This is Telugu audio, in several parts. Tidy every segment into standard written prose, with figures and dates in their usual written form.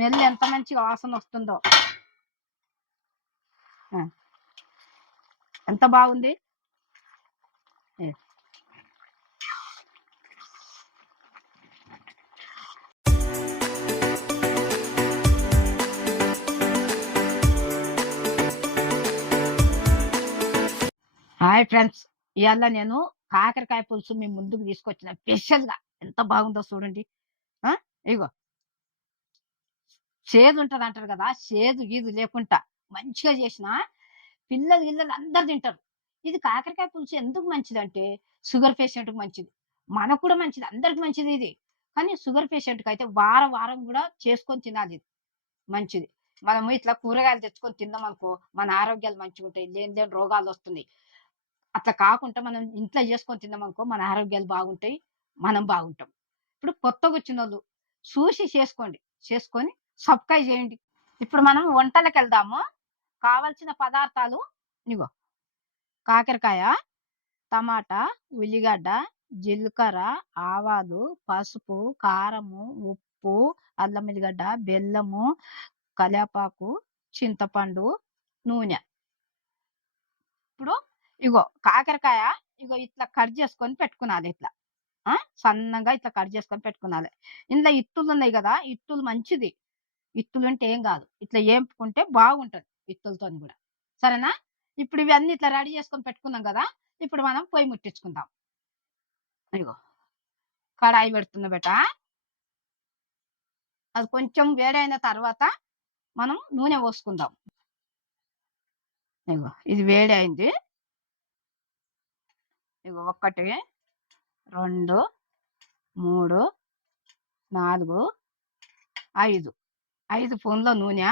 స్మెల్ ఎంత మంచిగా వాసన వస్తుందో. ఎంత బాగుంది. హాయ్ ఫ్రెండ్స్, ఇవాళ నేను కాకరకాయ పులుసు మీ ముందుకు తీసుకొచ్చిన స్పెషల్గా. ఎంత బాగుందో చూడండి. ఇగో చేదు ఉంటుంది అంటారు కదా, చేదు గీదు లేకుండా మంచిగా చేసిన పిల్లలు అందరు తింటారు. ఇది కాకరకాయ పులుసు ఎందుకు మంచిదంటే షుగర్ పేషెంట్కి మంచిది, మనకు కూడా మంచిది, అందరికి మంచిది ఇది. కానీ షుగర్ పేషెంట్కి అయితే వారం వారం కూడా చేసుకొని తినాలి. ఇది మంచిది. మనము ఇట్లా కూరగాయలు తెచ్చుకొని తిన్నాం అనుకో, మన ఆరోగ్యాలు మంచిగా ఉంటాయి, లేని రోగాలు వస్తున్నాయి. అట్లా కాకుండా మనం ఇంట్లో చేసుకొని తిన్నాం అనుకో, మన ఆరోగ్యాలు బాగుంటాయి, మనం బాగుంటాం. ఇప్పుడు కొత్తగా వచ్చిన వాళ్ళు చూసి చేసుకొని సబ్స్క్రైబ్ చేయండి. ఇప్పుడు మనం వంటలకు వెళ్దాము. కావలసిన పదార్థాలు ఇగో: కాకరకాయ, టమాటా, ఉల్లిగడ్డ, జీలకర్ర, ఆవాలు, పసుపు, కారము, ఉప్పు, అల్లం ఎల్లిగడ్డ, బెల్లము, కలేపాకు, చింతపండు, నూనె. ఇప్పుడు ఇగో కాకరకాయ ఇట్లా కట్ చేసుకొని పెట్టుకున్నాలి. ఇట్లా సన్నగా ఇట్లా కట్ చేసుకొని పెట్టుకున్నాలి. ఇందులో ఇత్తులు ఉన్నాయి కదా, ఇత్తులు మంచిది. ఇత్తులు అంటే ఏం కాదు, ఇట్లా ఏంపుకుంటే బాగుంటది ఇత్తులతో కూడా. సరేనా? ఇప్పుడు ఇవన్నీ ఇట్లా రెడీ చేసుకొని పెట్టుకున్నాం కదా, ఇప్పుడు మనం పొయ్యి ముట్టించుకుందాం. ఇగో కడాయి పెడుతున్నా బేట. అది కొంచెం వేడైన తర్వాత మనం నూనె పోసుకుందాం. ఇగో ఇది వేడి అయింది. ఇగో 1 2 3 4 5 స్పూన్ల నూనె.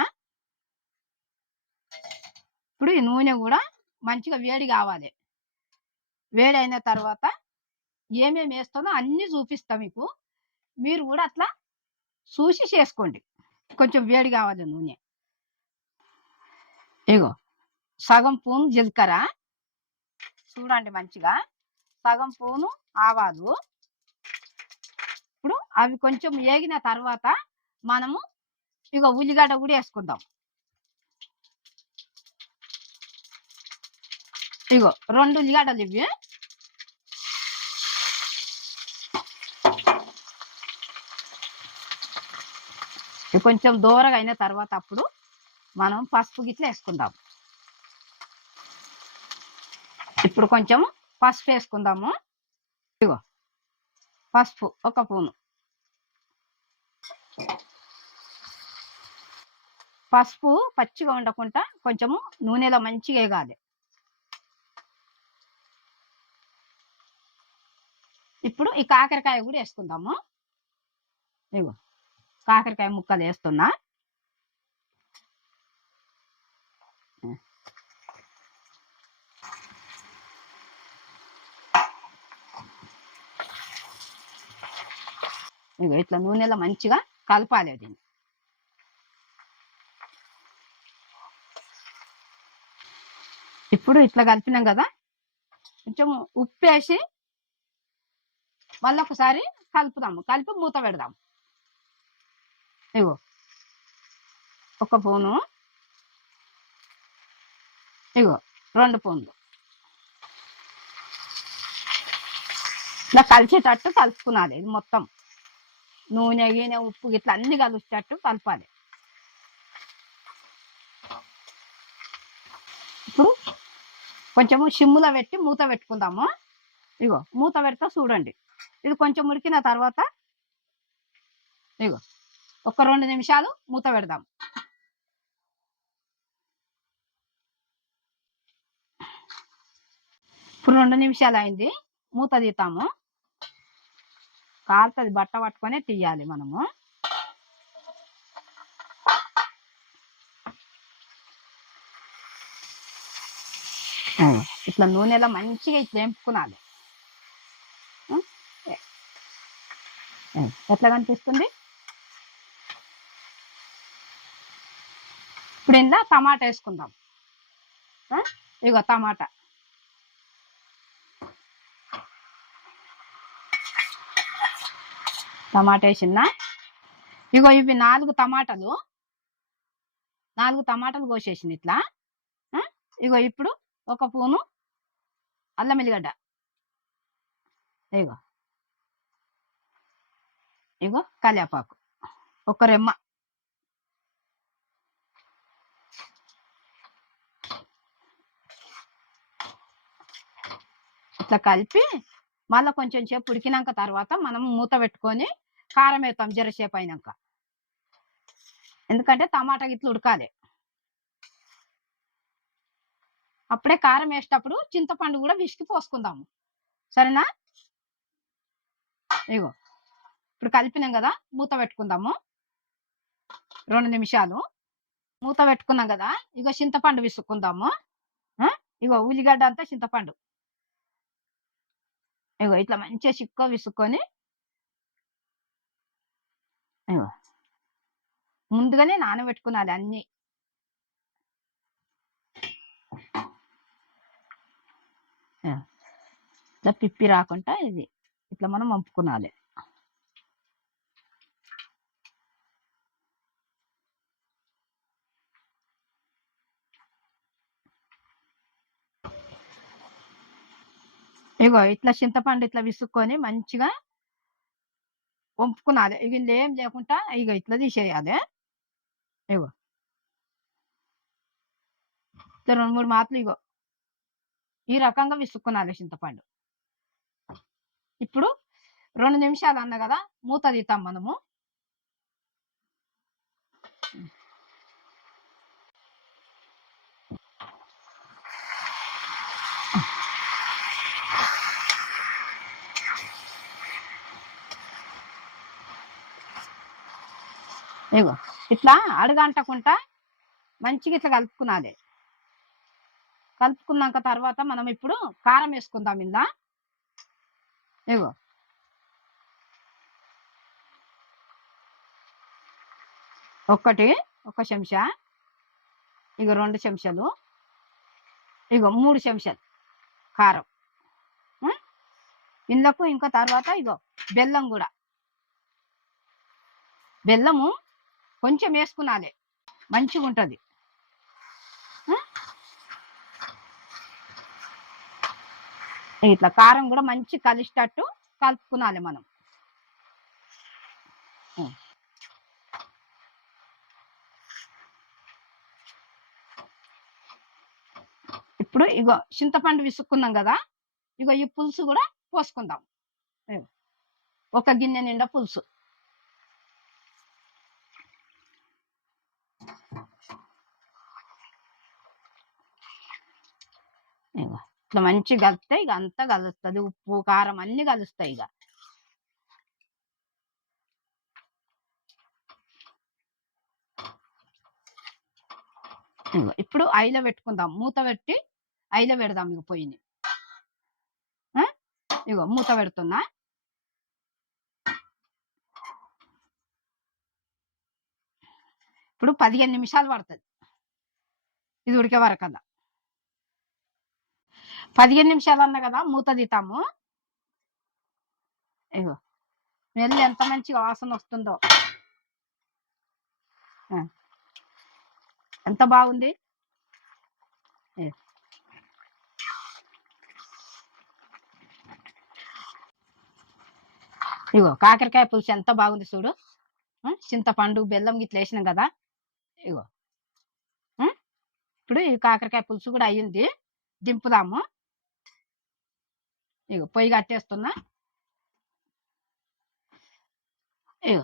ఇప్పుడు ఈ నూనె కూడా మంచిగా వేడి కావాలి. వేడి అయిన తర్వాత ఏమేమి వేస్తానో అన్నీ చూపిస్తా మీకు. మీరు కూడా అట్లా చూసి చేసుకోండి. కొంచెం వేడి కావాలి నూనె. ఇగో సగం స్పూన్ జీలకర్ర చూడండి, మంచిగా సగం స్పూను ఆవాలు. ఇప్పుడు అవి కొంచెం వేగిన తర్వాత మనము ఇగో ఉల్లిగడ్డ కూడా వేసుకుందాం. ఇగో 2 ఉల్లిగడ్డలు ఇవి. కొంచెం దూరగా అయిన తర్వాత అప్పుడు మనం పసుపు గిట్ల వేసుకుందాం. ఇప్పుడు కొంచెం పసుపు వేసుకుందాము. ఇగో పసుపు 1 స్పూను. పసుపు పచ్చిగా ఉండకుండా కొంచెము నూనెలో మంచిగా వేగాలి. ఇప్పుడు ఈ కాకరకాయ కూడా వేసుకుందాము. ఇగో కాకరకాయ ముక్కలు వేస్తున్నా. ఇగో ఇట్లా నూనెలో మంచిగా కలపాలి అది. ఇప్పుడు ఇట్లా కలిపినాం కదా, కొంచెం ఉప్పు వేసి మళ్ళీ ఒకసారి కలుపుదాము. కలిపి మూత పెడదాం. ఇగో 1 స్పూను, ఇగో 2 స్పూన్లు. ఇలా కలిసేటట్టు కలుపుకున్నది. ఇది మొత్తం నూనె గీనె ఉప్పు ఇట్లా అన్ని కలిసేటట్టు కలపాలి. ఇప్పుడు కొంచెము సిమ్ములో పెట్టి మూత పెట్టుకుందాము. ఇగో మూత పెడతా చూడండి. ఇది కొంచెం ఉడికిన తర్వాత ఇగో 1-2 నిమిషాలు మూత పెడదాం. ఇప్పుడు 2 నిమిషాలు అయింది. మూత తీతాము. కాలుతుంది, బట్ట పట్టుకొని తీయాలి మనము. ఇట్లా నూనెలో మంచిగా ఇట్లా వేపుకోవాలి. ఎట్లా కనిపిస్తుంది? ఇప్పుడు ఇందా టమాటా వేసుకుందాం. ఇగో టమాటా వేసిన ఇగో ఇవి 4 టమాటాలు 4 టమాటాలు కోసేసిన ఇట్లా. ఇగో ఇప్పుడు ఒక స్పూను అల్లం ఎల్లిగడ్డ, ఇగో ఇగో కల్యాపాకు, ఒక రెమ్మ, ఇట్లా కలిపి మళ్ళీ కొంచెం సేపు ఉడికినాక తర్వాత మనం మూత పెట్టుకొని కారం వేస్తాం జరసేపు అయినాక, ఎందుకంటే టమాటా ఇట్లా ఉడకాలి. అప్పుడే కారం వేసేటప్పుడు చింతపండు కూడా విసికి పోసుకుందాము, సరేనా? ఇగో ఇప్పుడు కలిపినాం కదా, మూత పెట్టుకుందాము 2 నిమిషాలు. మూత పెట్టుకున్నాం కదా, ఇగో చింతపండు విసుక్కుందాము. ఇగో ఉల్లిగడ్డ అంతా చింతపండు, ఇగో ఇట్లా మంచిగా చిక్క విసుక్కొని, ఇగో ముందుగానే నానబెట్టుకున్నాలి అన్ని. ఇట్లా పిప్పి రాకుండా ఇది ఇట్లా మనం వంపుకునాలి. ఇగో ఇట్లా చింతపండు ఇట్లా విసుక్కొని మంచిగా వంపుకునాలి. ఇక ఏం లేకుండా ఇగో ఇట్లా తీసేయాలి. ఇగో ఇట్లా 2-3 మాటలు ఇగో ఈ రకంగా విసుక్కునాలి చింతపండు. ఇప్పుడు 2 నిమిషాలు అన్న కదా, మూత తీస్తాం మనము. ఇగో ఇట్లా అడుగంటకుండా మంచిగా ఇట్లా కలుపుకునాలి. కలుపుకున్నాక తర్వాత మనం ఇప్పుడు కారం వేసుకుందాం ఇందా. ఇగో ఒక చెంచా, ఇగో 2 చెంచాలు, ఇగో 3 చెంచాలు కారం. ఇందుకు ఇంకా తర్వాత ఇగో బెల్లం కూడా, బెల్లము కొంచెం వేసుకునాలి, మంచిగా ఉంటుంది. ఇట్లా కారం కూడా మంచి కలిసేటట్టు కలుపుకునాలి మనం. ఇప్పుడు ఇగో చింతపండు విసుక్కున్నాం కదా, ఇగో ఈ పులుసు కూడా పోసుకుందాం. ఒక గిన్నె నిండా పులుసు. ఇట్లా మంచిగా కలిపితే ఇక అంతా కలుస్తుంది, ఉప్పు కారం అన్ని కలుస్తాయి. ఇప్పుడు ఐలో పెట్టుకుందాం, మూత పెట్టి ఐలో పెడదాం. ఇక పొయ్యిని ఇగో మూత పెడుతున్నా. ఇప్పుడు 15 నిమిషాలు పడుతుంది ఇది ఉడికే వరకల్లా. 15 నిమిషాలు అన్నా కదా, మూత తీతాము. ఇగో స్మెల్ ఎంత మంచిగా వాసన వస్తుందో, ఎంత బాగుంది. ఇగో కాకరకాయ పులుసు ఎంత బాగుంది చూడు. చింతపండు బెల్లం గిట్ల వేసినాం కదా. ఇగో ఇప్పుడు ఈ కాకరకాయ పులుసు కూడా అయ్యింది, దింపుదాము. ఇగో పొయ్యి కట్టేస్తున్నా. ఇగో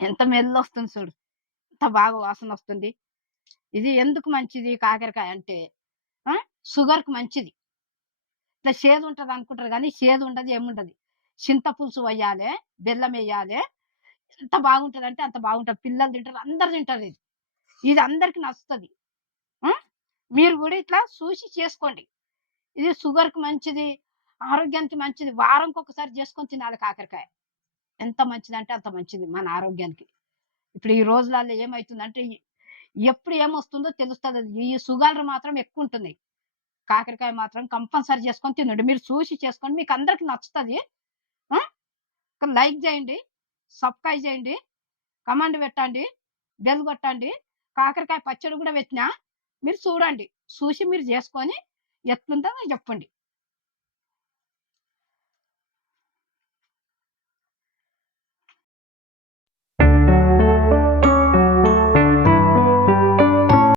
ఎంత మెల్ల వస్తుంది చూడు, ఎంత బాగా వాసన వస్తుంది. ఇది ఎందుకు మంచిది కాకరకాయ అంటే షుగర్కి మంచిది. ఇట్లా చేదు ఉంటుంది అనుకుంటారు కానీ చేదు ఉండదు, ఏముండదు. చింత పులుసు వేయాలి, బెల్లం వేయాలి, ఎంత బాగుంటుంది అంటే అంత బాగుంటుంది. పిల్లలు తింటారు, అందరు తింటారు. ఇది అందరికి నచ్చుతుంది. మీరు కూడా ఇట్లా చూసి చేసుకోండి. ఇది షుగర్కి మంచిది, ఆరోగ్యానికి మంచిది. వారంకి ఒకసారి చేసుకొని తినాలి కాకరకాయ. ఎంత మంచిది అంటే అంత మంచిది మన ఆరోగ్యానికి. ఇప్పుడు ఈ రోజులలో ఏమవుతుందంటే ఎప్పుడు ఏమొస్తుందో తెలుస్తుంది. ఈ షుగర్ మాత్రం ఎక్కువ ఉంటుంది. కాకరకాయ మాత్రం కంపల్సరీ చేసుకొని తినండి. మీరు చూసి చేసుకోండి, మీకు అందరికి నచ్చుతుంది. లైక్ చేయండి, సబ్స్క్రైబ్ చేయండి. కమాండ్ పెట్టండి, బెల్ కొట్టండి. కాకరకాయ పచ్చడి కూడా పెట్టినా. మీరు చూడండి. చూసి మీరు చేసుకొని ఎట్లుందో నాకు చెప్పండి.